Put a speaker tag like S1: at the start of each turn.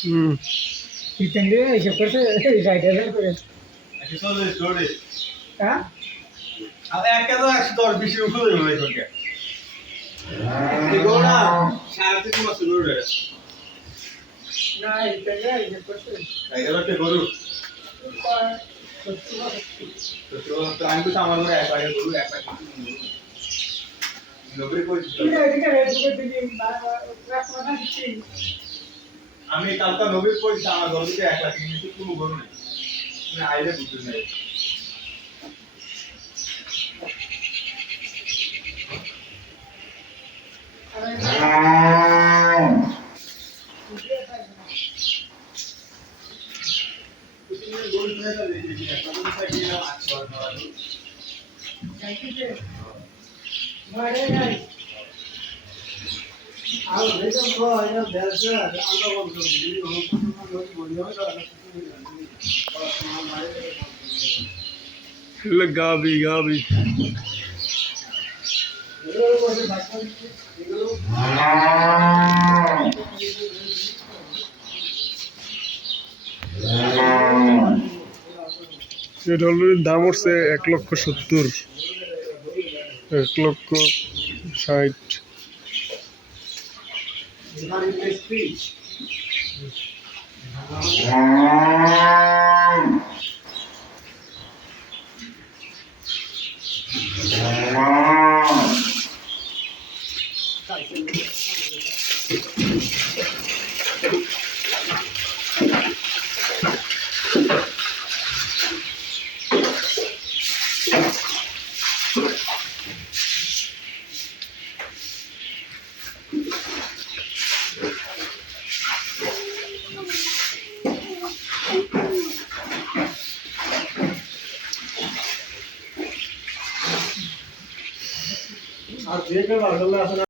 S1: হুম
S2: chicken দিয়ে হিসাব করছে ষাট হাজার করে হ্যাঁ
S3: একশো দশ মাস গরু আমি তো আমার এক পাখি গরু এক পাখি আমি কালকে নবীর কইছি আমার গরু থেকে এক লাখ নিচে কোনো গরু নেই। মানে আইলে বুঝতে নাই গরু নিয়ে
S1: গাবি গাবি। এটা হলো দাম উঠছে এক লক্ষ সত্তর। এক লক্ষ ষাট
S2: আর 啊别跟老师唠嗑了